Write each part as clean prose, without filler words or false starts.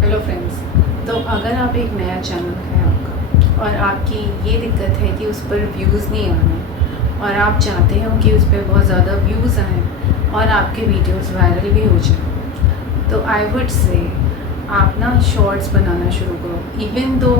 Hello friends. तो अगर आप एक नया चैनल है आपका और आपकी ये दिक्कत है कि उस पर व्यूज़ नहीं आ रहे और आप चाहते हो कि उस पर बहुत ज़्यादा व्यूज़ आएँ और आपके वीडियोस वायरल भी हो जाए, तो आई वुड से आप ना शॉर्ट्स बनाना शुरू करो। इवन दो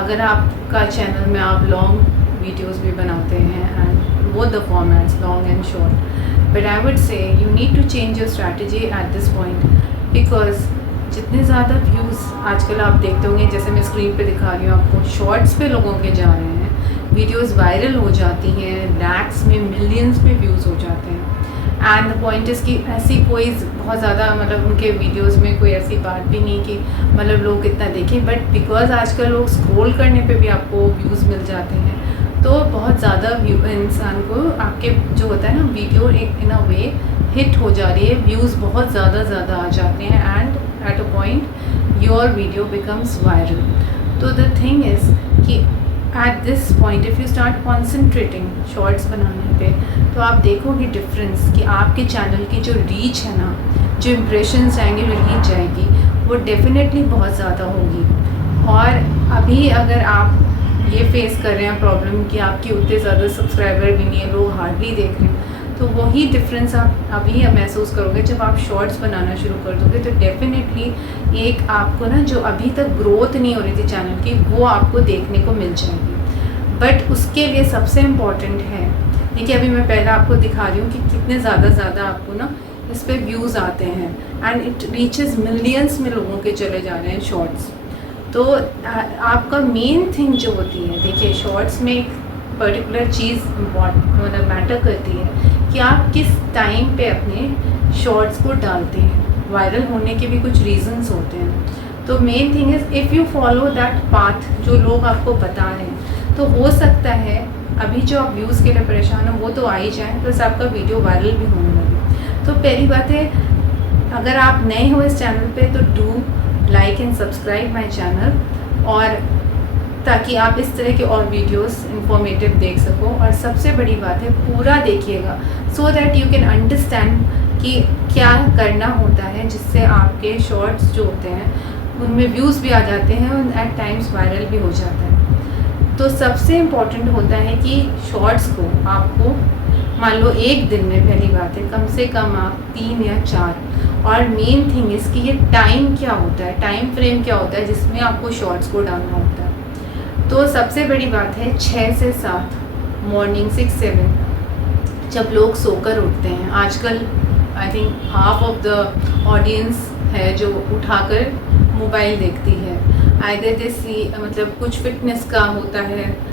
अगर आपका चैनल में आप लॉन्ग वीडियोस भी बनाते हैं and both the formats long and short, but I would say you need to change your strategy at this point, because जितने ज़्यादा व्यूज़ आजकल आप देखते होंगे, जैसे मैं स्क्रीन पे दिखा रही हूँ आपको, शॉर्ट्स पे लोगों के जा रहे हैं, वीडियोस वायरल हो जाती हैं, लैक्स में मिलियंस पे व्यूज़ हो जाते हैं। एंड द पॉइंट इज़ कि ऐसी कोई बहुत ज़्यादा मतलब उनके वीडियोस में कोई ऐसी बात भी नहीं कि मतलब लोग इतना देखें, बट बिकॉज आजकल लोग स्क्रॉल करने पे भी आपको व्यूज़ मिल जाते हैं, तो बहुत ज़्यादा व्यू इंसान को आपके जो होता है ना वीडियो एक इन अ वे हिट हो जा रही है, व्यूज़ बहुत ज़्यादा आ जाते हैं and at a point your video becomes viral. तो द थिंग इज़ कि eight this point if you start concentrating shorts बनाने पे, तो आप देखोगे डिफरेंस कि आपके चैनल की जो रीच है ना, जो इम्प्रेशंस आएंगे, जो रीच जाएगी, वो डेफिनेटली बहुत ज़्यादा होगी। और अभी अगर आप ये फेस कर रहे हैं प्रॉब्लम कि आपके उतने ज़्यादा सब्सक्राइबर भी नहीं है, लोग हार्डली देख रहे हैं, तो वही डिफरेंस आप अभी महसूस करोगे जब आप शॉर्ट्स बनाना शुरू कर दोगे। तो डेफिनेटली एक आपको ना जो अभी तक ग्रोथ नहीं हो रही थी चैनल की, वो आपको देखने को मिल जाएगी। बट उसके लिए सबसे इम्पॉर्टेंट है, देखिए अभी मैं पहले आपको दिखा रही हूँ कि कितने ज़्यादा आपको ना इस पर व्यूज़ आते हैं एंड इट रीचेस मिलियंस में लोगों के चले जा रहे हैं शॉर्ट्स। तो आपका मेन थिंग जो होती है, देखिए शॉर्ट्स में एक पर्टिकुलर चीज़ मतलब मैटर करती है कि आप किस टाइम पे अपने शॉर्ट्स को डालते हैं। वायरल होने के भी कुछ रीजंस होते हैं। तो main thing is if you follow that path जो लोग आपको बता रहे हैं, तो हो सकता है अभी जो आप व्यूज़ के लिए परेशान हो वो तो आ ही जाए, प्लस आपका वीडियो वायरल भी होने लगे। तो पहली बात है, अगर आप नए हो इस चैनल पे तो do like and subscribe my channel, और ताकि आप इस तरह के और वीडियोस इंफॉर्मेटिव देख सको। और सबसे बड़ी बात है, पूरा देखिएगा so that you can understand कि क्या करना होता है, जिससे आपके शॉर्ट्स जो होते हैं उनमें व्यूज़ भी आ जाते हैं और एट टाइम्स वायरल भी हो जाता है। तो सबसे इम्पॉर्टेंट होता है कि शॉर्ट्स को आपको मान लो एक दिन में, पहली बात है कम से कम आप 3 या 4, और मेन थिंग इज़ कि ये टाइम क्या होता है, टाइम फ्रेम क्या होता है जिसमें आपको शॉर्ट्स को डालना होता है। तो सबसे बड़ी बात है 6 से 7 मॉर्निंग 6-7 जब लोग सोकर उठते हैं। आजकल I think half of the audience है जो उठाकर मोबाइल देखती है। आइदर जैसी मतलब कुछ फिटनेस का होता है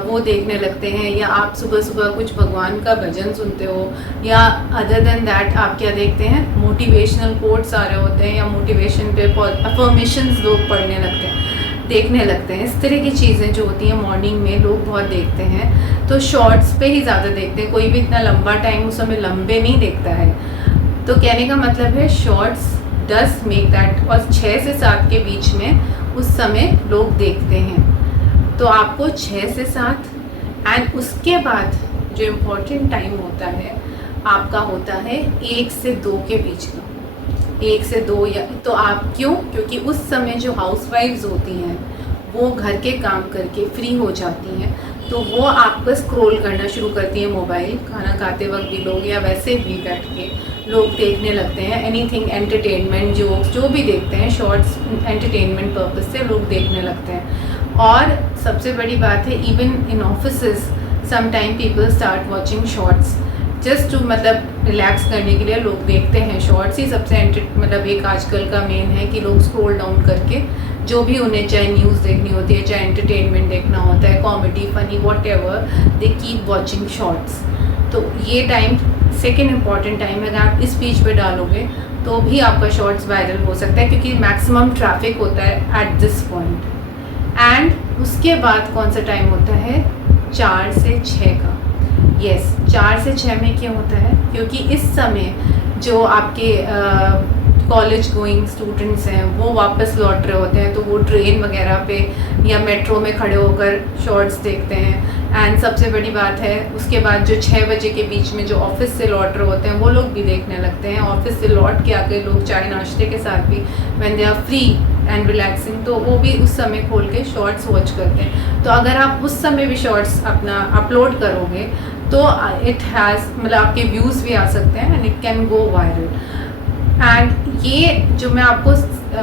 वो देखने लगते हैं, या आप सुबह कुछ भगवान का भजन सुनते हो, या अदर देन दैट आप क्या देखते हैं, मोटिवेशनल कोट्स आ रहे होते हैं, या मोटिवेशन पे अफर्मेशंस लोग पढ़ने लगते हैं, देखने लगते हैं। इस तरह की चीज़ें जो होती हैं मॉर्निंग में लोग बहुत देखते हैं। तो शॉर्ट्स पे ही ज़्यादा देखते हैं, कोई भी इतना लंबा टाइम उस समय लंबे नहीं देखता है। तो कहने का मतलब है शॉर्ट्स डस मेक दैट, और 6 से 7 के बीच में उस समय लोग देखते हैं। तो आपको 6 से 7 एंड उसके बाद जो इम्पोर्टेंट टाइम होता है आपका होता है 1 से 2 के बीच का, 1 से 2 या तो आप क्यों, क्योंकि उस समय जो हाउसवाइफ्स होती हैं वो घर के काम करके फ्री हो जाती हैं, तो वो आपको स्क्रॉल करना शुरू करती हैं मोबाइल, खाना खाते वक्त भी लोग या वैसे भी बैठ के लोग देखने लगते हैं। एनीथिंग एंटरटेनमेंट, जोक्स जो भी देखते हैं शॉर्ट्स एंटरटेनमेंट पर्पस से लोग देखने लगते हैं। और सबसे बड़ी बात है, even in offices sometime people start watching shorts just to मतलब रिलैक्स करने के लिए लोग देखते हैं शॉर्ट्स ही। सबसे मतलब एक आजकल का मेन है कि लोग स्क्रॉल डाउन करके जो भी उन्हें चाहे न्यूज़ देखनी होती है, चाहे एंटरटेनमेंट देखना होता है, comedy funny what ever, they keep watching shorts. तो ये टाइम सेकेंड इम्पॉर्टेंट टाइम है। अगर आप इस बीच पे डालोगे तो भी आपका शॉर्ट्स वायरल हो सकता है, क्योंकि मैक्सिमम ट्रैफिक होता है एट दिस पॉइंट। एंड उसके बाद कौन सा टाइम होता है, 4 से 6 का। यस, 4 से 6 में क्या होता है, क्योंकि इस समय जो आपके कॉलेज गोइंग स्टूडेंट्स हैं वो वापस लौट रहे होते हैं, तो वो ट्रेन वगैरह पे या मेट्रो में खड़े होकर शॉर्ट्स देखते हैं। एंड सबसे बड़ी बात है उसके बाद जो 6 बजे के बीच में जो ऑफिस से लौट रहे होते हैं वो लोग भी देखने लगते हैं। ऑफिस से लौट के आके लोग चाय नाश्ते के साथ भी when they are free and relaxing, तो वो भी उस समय खोल के शॉर्ट्स वॉच करते हैं। तो अगर आप उस समय भी शॉर्ट्स अपना अपलोड करोगे तो इट हैज़ मतलब आपके व्यूज़ भी आ सकते हैं and it can go viral. And ये जो मैं आपको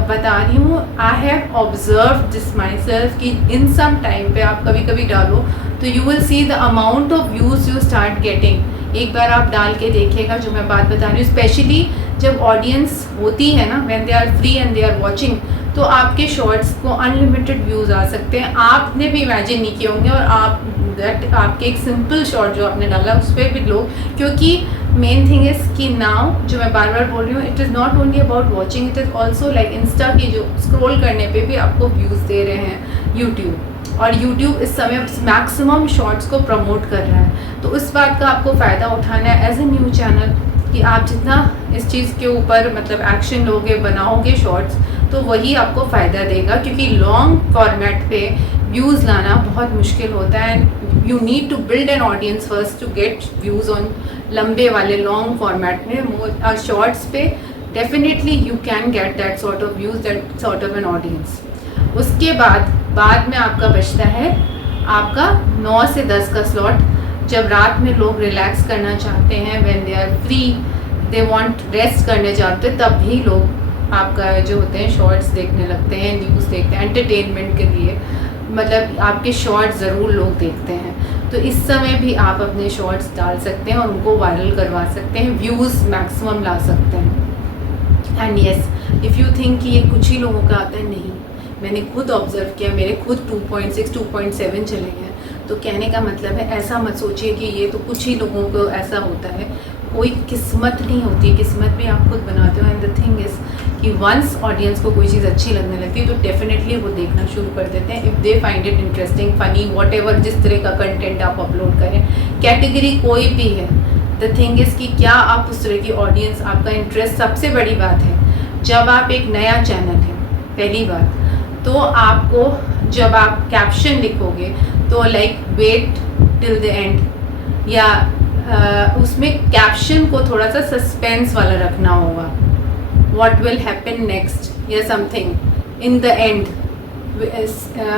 बता रही हूँ, I have observe this my self कि इन सम टाइम पे आप कभी कभी डालो तो you will see the amount of views you start getting. एक बार आप डाल के देखिएगा जो मैं बात बता रही हूँ, स्पेशली जब ऑडियंस होती है ना, when they are free and they are watching, तो आपके शॉर्ट्स को अनलिमिटेड व्यूज़ आ सकते हैं। आपने भी इमेजिन नहीं किए होंगे और आपके एक सिंपल शॉर्ट जो आपने डाला उस पर भी लोग, क्योंकि मेन थिंग इज़ कि नाउ जो मैं बार बार बोल रही हूँ, it is not only about watching, it is also like Insta की जो स्क्रॉल करने पे भी आपको व्यूज़ दे रहे हैं यूट्यूब, और यूट्यूब इस समय मैक्सिमम शॉर्ट्स को प्रमोट कर रहा है। तो उस बात का आपको फ़ायदा उठाना है एज ए न्यू चैनल कि आप जितना इस चीज़ के ऊपर मतलब एक्शन लोगे, बनाओगे शॉर्ट्स, तो वही आपको फ़ायदा देगा, क्योंकि लॉन्ग फॉर्मेट पे व्यूज़ लाना बहुत मुश्किल होता है। You need to build an audience first to get views on लंबे वाले लॉन्ग फॉर्मेट में। शॉर्ट्स पे definitely you can get that sort of views, that sort of an audience. उसके बाद में आपका बचता है आपका 9 से 10 का स्लॉट, जब रात में लोग रिलैक्स करना चाहते हैं, when they are free, they want rest करने चाहते हैं, तब भी लोग आपका जो होते हैं शॉर्ट्स देखने लगते हैं, न्यूज़ देखते हैं एंटरटेनमेंट के लिए, मतलब आपके शॉर्ट्स ज़रूर लोग देखते हैं। तो इस समय भी आप अपने शॉर्ट्स डाल सकते हैं और उनको वायरल करवा सकते हैं, व्यूज़ मैक्सिमम ला सकते हैं। And yes, if you think कि ये कुछ ही लोगों का आता है, नहीं, मैंने खुद ऑब्जर्व किया, मेरे खुद 2.6 2.7 चले गए। तो कहने का मतलब है ऐसा मत सोचिए कि ये तो कुछ ही लोगों को ऐसा होता है, कोई किस्मत नहीं होती, किस्मत भी आप खुद बनाते हो। एंड द थिंग इज़ कि वंस ऑडियंस को कोई चीज़ अच्छी लगने लगती है तो डेफिनेटली वो देखना शुरू कर देते हैं, if they find it interesting, funny, what ever, जिस तरह का कंटेंट आप अपलोड करें, कैटेगरी कोई भी है। द थिंग इज़ कि क्या आप उस तरह की ऑडियंस, आपका इंटरेस्ट, सबसे बड़ी बात है जब आप एक नया चैनल है, पहली बात तो आपको जब आप कैप्शन लिखोगे तो like wait till the end, या उसमें कैप्शन को थोड़ा सा सस्पेंस वाला रखना होगा, व्हाट विल हैपन नेक्स्ट या something in the end,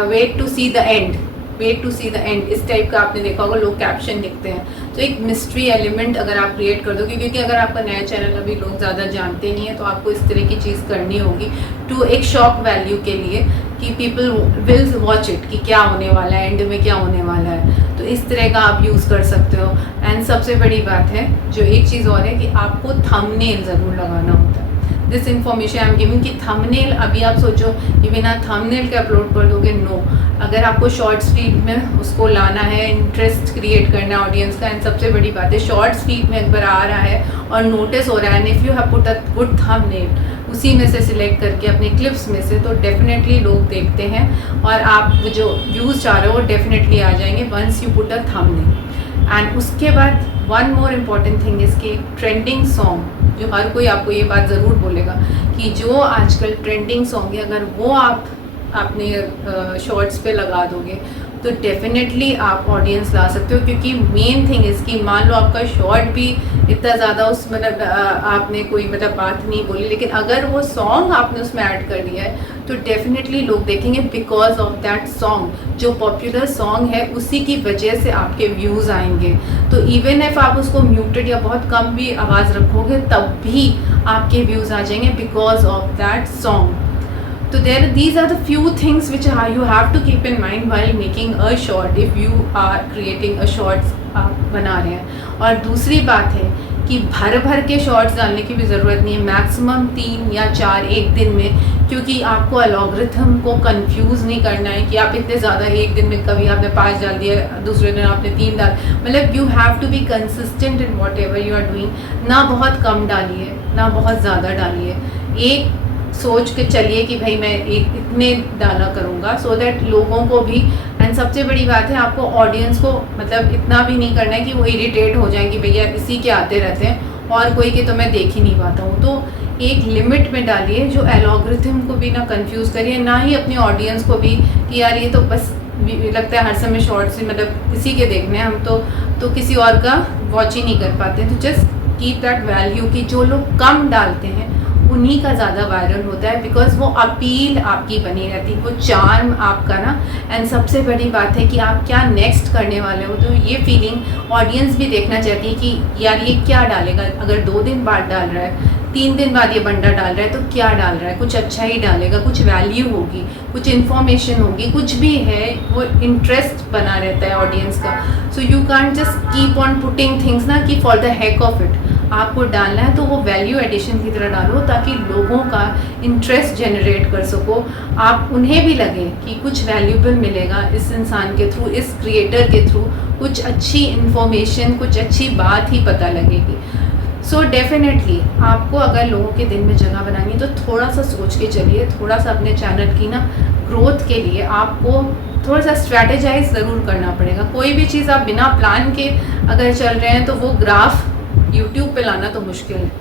wait to see the end, wait to see the end, इस टाइप का आपने देखा होगा लोग कैप्शन लिखते हैं। तो एक मिस्ट्री एलिमेंट अगर आप क्रिएट कर दोगे, क्योंकि अगर आपका नया चैनल अभी लोग ज़्यादा जानते नहीं है, तो आपको इस तरह की चीज़ करनी होगी टू एक शॉक वैल्यू के लिए कि पीपल विल वॉच इट, कि क्या होने वाला है, एंड में क्या होने वाला है। तो इस तरह का आप यूज़ कर सकते हो। एंड सबसे बड़ी बात है जो एक चीज़ और है कि आपको थंबनेल ज़रूर लगाना होता है। This information I am giving कि थंबनेल, अभी आप सोचो कि बिना थंबनेल के अपलोड कर दोगे, नो। अगर आपको शॉर्ट्स फीड में उसको लाना है, इंटरेस्ट क्रिएट करना है ऑडियंस का, एंड सबसे बड़ी बात है शॉर्ट्स फीड में अगर आ रहा है और नोटिस हो रहा है, and if you have put a good thumbnail, उसी में से सिलेक्ट करके अपने क्लिप्स में से, तो डेफिनेटली लोग देखते हैं और आप जो व्यूज़ चाह रहे हो वो डेफिनेटली आ जाएंगे once you put a thumbnail. And उसके बाद वन मोर इम्पॉर्टेंट थिंग इसकी ट्रेंडिंग सॉन्ग, जो हर कोई आपको ये बात ज़रूर बोलेगा कि जो आजकल ट्रेंडिंग सॉन्ग है, अगर वो आप अपने शॉर्ट्स पे लगा दोगे तो डेफिनेटली आप ऑडियंस ला सकते हो। क्योंकि मेन थिंग इसकी, मान लो आपका शॉर्ट भी इतना ज़्यादा उस मतलब आपने कोई मतलब बात नहीं बोली, लेकिन अगर वो सॉन्ग आपने उसमें ऐड कर दिया है तो डेफिनेटली लोग देखेंगे, बिकॉज ऑफ दैट सॉन्ग। जो पॉपुलर सॉन्ग है उसी की वजह से आपके व्यूज़ आएंगे। तो इवन इफ आप उसको म्यूटेड या बहुत कम भी आवाज़ रखोगे तब भी आपके व्यूज़ आ जाएंगे बिकॉज ऑफ दैट सॉन्ग। तो these are the few things which you have to keep in mind while making a short, if you are creating a shorts आप बना रहे हैं। और दूसरी बात है कि भर के शॉर्ट्स डालने की भी ज़रूरत नहीं है, मैक्सिमम 3 या 4 एक दिन में, क्योंकि आपको एल्गोरिथम को कंफ्यूज नहीं करना है कि आप इतने ज़्यादा एक दिन में, कभी आपने 5 डाल दिया, दूसरे दिन आपने 3 डाल, मतलब you have to be consistent in whatever you are doing. ना बहुत कम डालिए ना बहुत ज़्यादा डालिए, एक सोच के चलिए कि भाई मैं एक इतने डाला करूँगा, सो दैट लोगों को भी, एंड सबसे बड़ी बात है आपको ऑडियंस को मतलब इतना भी नहीं करना है कि वो इरिटेट हो जाए कि भैया इसी के आते रहते हैं और कोई के तो मैं देख ही नहीं पाता हूँ। तो एक लिमिट में डालिए जो एल्गोरिथम को भी ना कंफ्यूज करिए, ना ही अपनी ऑडियंस को भी कि यार ये तो बस लगता है हर समय शॉर्ट्स मतलब किसी के देखने हम तो किसी और का वॉच ही नहीं कर पाते। तो जस्ट कीप दैट वैल्यू कि जो लोग कम डालते हैं उन्हीं का ज़्यादा वायरल होता है, बिकॉज वो अपील आपकी बनी रहती है, वो चार्म आपका ना। एंड सबसे बड़ी बात है कि आप क्या नेक्स्ट करने वाले हो, तो ये फीलिंग ऑडियंस भी देखना चाहती है कि यार ये क्या डालेगा। अगर 2 दिन बाद डाल रहा है, 3 दिन बाद ये बंदा डाल रहा है, तो क्या डाल रहा है, कुछ अच्छा ही डालेगा, कुछ वैल्यू होगी, कुछ इन्फॉर्मेशन होगी, कुछ भी है, वो इंटरेस्ट बना रहता है ऑडियंस का। So you can't just keep on putting things ना कि for the heck of it. आपको डालना है तो वो वैल्यू एडिशन की तरह डालो, ताकि लोगों का इंटरेस्ट जनरेट कर सको, आप उन्हें भी लगे कि कुछ वैल्यूबल मिलेगा इस इंसान के थ्रू, इस क्रिएटर के थ्रू, कुछ अच्छी इन्फॉर्मेशन, कुछ अच्छी बात ही पता लगेगी। सो डेफिनेटली आपको अगर लोगों के दिन में जगह बनानी है तो थोड़ा सा सोच के चलिए, थोड़ा सा अपने चैनल की ना ग्रोथ के लिए आपको थोड़ा सा स्ट्रैटेजाइज ज़रूर करना पड़ेगा। कोई भी चीज़ आप बिना प्लान के अगर चल रहे हैं तो वो ग्राफ यूट्यूब पे लाना तो मुश्किल है।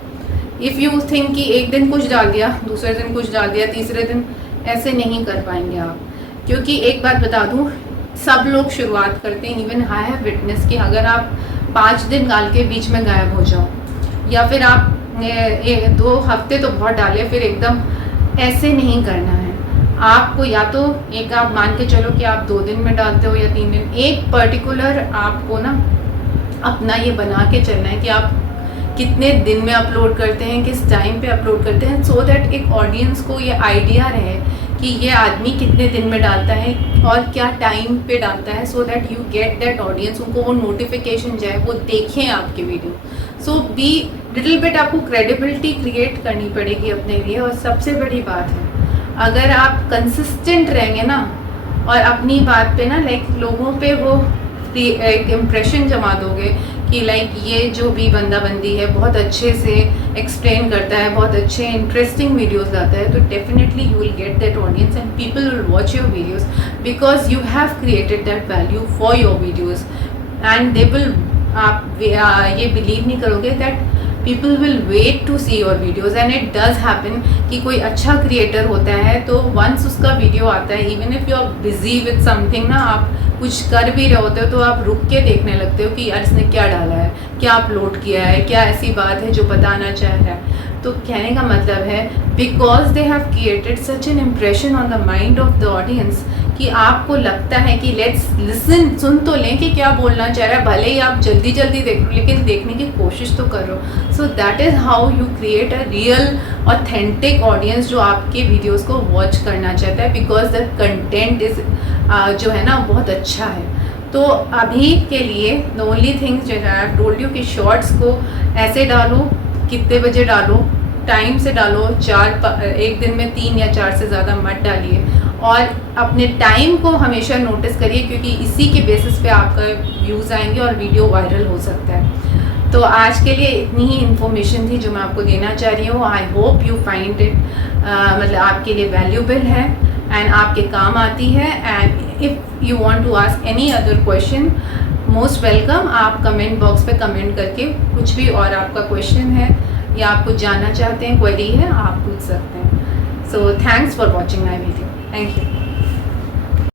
इफ़ यू थिंक कि एक दिन कुछ डाल दिया, दूसरे दिन कुछ डाल दिया, तीसरे दिन, ऐसे नहीं कर पाएंगे आप। क्योंकि एक बात बता दूँ, सब लोग शुरुआत करते हैं, इवन आई हैव विटनेस कि अगर आप 5 दिन डाल के बीच में गायब हो जाओ, या फिर आप 2 हफ्ते तो बहुत डाले फिर एकदम, ऐसे नहीं करना है। आपको या तो एक आप मान के चलो कि आप 2 दिन में डालते हो या 3 दिन, एक पर्टिकुलर आपको ना अपना ये बना के चलना है कि आप कितने दिन में अपलोड करते हैं, किस टाइम पे अपलोड करते हैं, सो दैट एक ऑडियंस को ये आइडिया रहे कि ये आदमी कितने दिन में डालता है और क्या टाइम पे डालता है, so that you get that audience, उनको वो नोटिफिकेशन जाए, वो देखें आपके video. So be little bit, आपको क्रेडिबिलिटी क्रिएट करनी पड़ेगी अपने लिए। और सबसे बड़ी बात है, अगर आप कंसिस्टेंट रहेंगे ना और अपनी बात पे ना लोगों पे वो एक इम्प्रेशन जमा दोगे कि ये जो भी बंदा बंदी है बहुत अच्छे से एक्सप्लेन करता है, बहुत अच्छे इंटरेस्टिंग वीडियोस लाता है, तो definitely you will get that audience and people will watch your videos, because you have created that value for your videos and they will, आप ये बिलीव नहीं करोगे that people will wait to see your videos. And it does happen कि कोई अच्छा creator होता है तो वंस उसका वीडियो आता है, even if you are busy with something ना, आप कुछ कर भी रहे होते हो तो आप रुक के देखने लगते हो कि यार इसने क्या डाला है, क्या अपलोड किया है, क्या ऐसी बात है जो बताना चाह रहा है। तो कहने का मतलब है because they have created such an impression on the mind of the audience कि आपको लगता है कि लेट्स लिसन, सुन तो लें कि क्या बोलना चाह रहा है, भले ही आप जल्दी जल्दी देखो लेकिन देखने की कोशिश तो करो। So that is how you create a real authentic audience जो आपके वीडियोस को वॉच करना चाहता है, बिकॉज द कंटेंट इज़ जो है ना बहुत अच्छा है। तो अभी के लिए द ओनली थिंग्स जो आई हैव टोल्ड यू कि शॉर्ट्स को ऐसे डालो, कितने बजे डालो, टाइम से डालो, एक दिन में 3 या 4 से ज़्यादा मत डालिए, और अपने टाइम को हमेशा नोटिस करिए, क्योंकि इसी के बेसिस पे आपका व्यूज़ आएंगे और वीडियो वायरल हो सकता है। तो आज के लिए इतनी ही इन्फॉर्मेशन थी जो मैं आपको देना चाह रही हूँ। I hope you find it मतलब आपके लिए वैल्यूबल है एंड आपके काम आती है। And if you want to ask any other question, most welcome. आप कमेंट बॉक्स पे कमेंट करके कुछ भी और आपका क्वेश्चन है या आप कुछ जानना चाहते हैं, क्वेरी है, आप पूछ सकते हैं। So thanks for watching my video. Thank you.